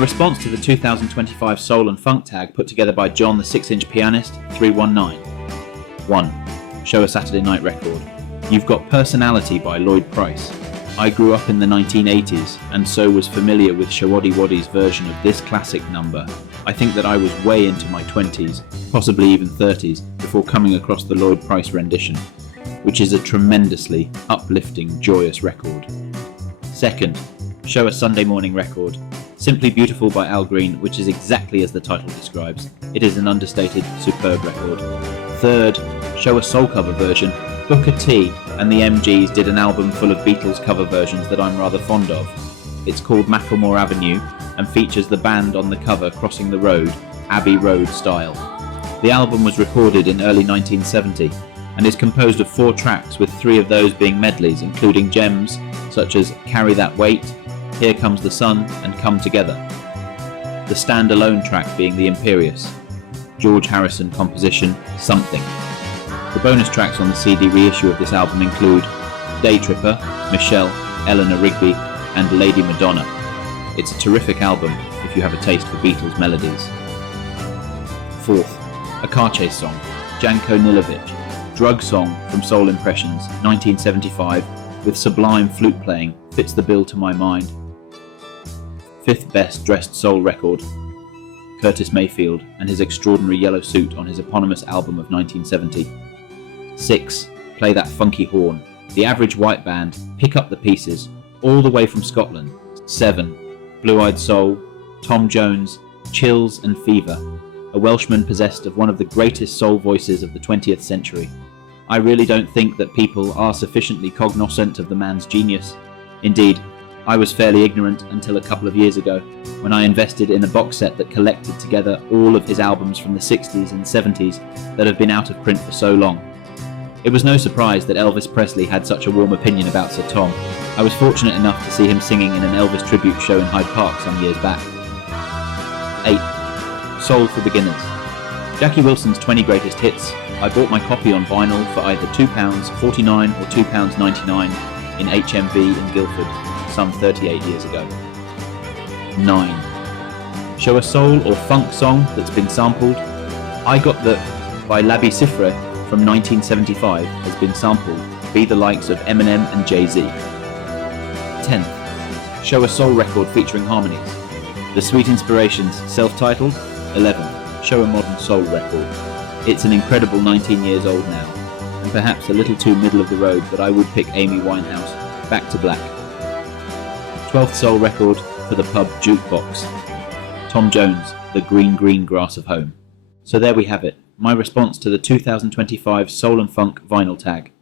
My response to the 2025 Soul and Funk tag put together by John the 6-inch Pianist 319. 1. Show a Saturday Night Record. You've Got Personality by Lloyd Price. I grew up in the 1980s and so was familiar with Showaddy Waddy's version of this classic number. I think that I was way into my 20s, possibly even 30s, before coming across the Lloyd Price rendition, which is a tremendously uplifting, joyous record. Second, Show a Sunday Morning Record. Simply Beautiful by Al Green, which is exactly as the title describes. It is an understated, superb record. Third, Show a Soul cover version. Booker T and the MGs did an album full of Beatles cover versions that I'm rather fond of. It's called Macklemore Avenue and features the band on the cover crossing the road, Abbey Road style. The album was recorded in early 1970 and is composed of 4 tracks, with 3 of those being medleys, including gems such as Carry That Weight, Here Comes the Sun and Come Together. The standalone track being The Imperious, George Harrison composition Something. The bonus tracks on the CD reissue of this album include Day Tripper, Michelle, Eleanor Rigby and Lady Madonna. It's a terrific album if you have a taste for Beatles melodies. Fourth, a car chase song, Janko Nilovic, Drug Song from Soul Impressions 1975 with sublime flute playing, fits the bill to my mind. Fifth best dressed soul record, Curtis Mayfield and his extraordinary yellow suit on his eponymous album of 1970. 6. Play That Funky Horn, the Average White Band, Pick Up the Pieces, all the way from Scotland. 7. Blue Eyed Soul, Tom Jones, Chills and Fever, a Welshman possessed of one of the greatest soul voices of the 20th century. I really don't think that people are sufficiently cognoscent of the man's genius. Indeed, I was fairly ignorant until a couple of years ago, when I invested in a box set that collected together all of his albums from the 60s and 70s that have been out of print for so long. It was no surprise that Elvis Presley had such a warm opinion about Sir Tom. I was fortunate enough to see him singing in an Elvis tribute show in Hyde Park some years back. 8. Soul for Beginners. Jackie Wilson's 20 Greatest Hits. I bought my copy on vinyl for either £2.49 or £2.99 in HMV in Guildford some 38 years ago. 9. Show a soul or funk song that's been sampled. I Got The by Labi Siffre from 1975 has been sampled, be the likes of Eminem and Jay-Z. 10th. Show a soul record featuring harmonies. The Sweet Inspirations, self-titled. 11. Show a modern soul record. It's an incredible 19 years old now, and perhaps a little too middle of the road, but I would pick Amy Winehouse, Back to Black. 12th soul record for the pub Jukebox. Tom Jones, The Green Green Grass of Home. So there we have it, my response to the 2025 Soul and Funk vinyl tag.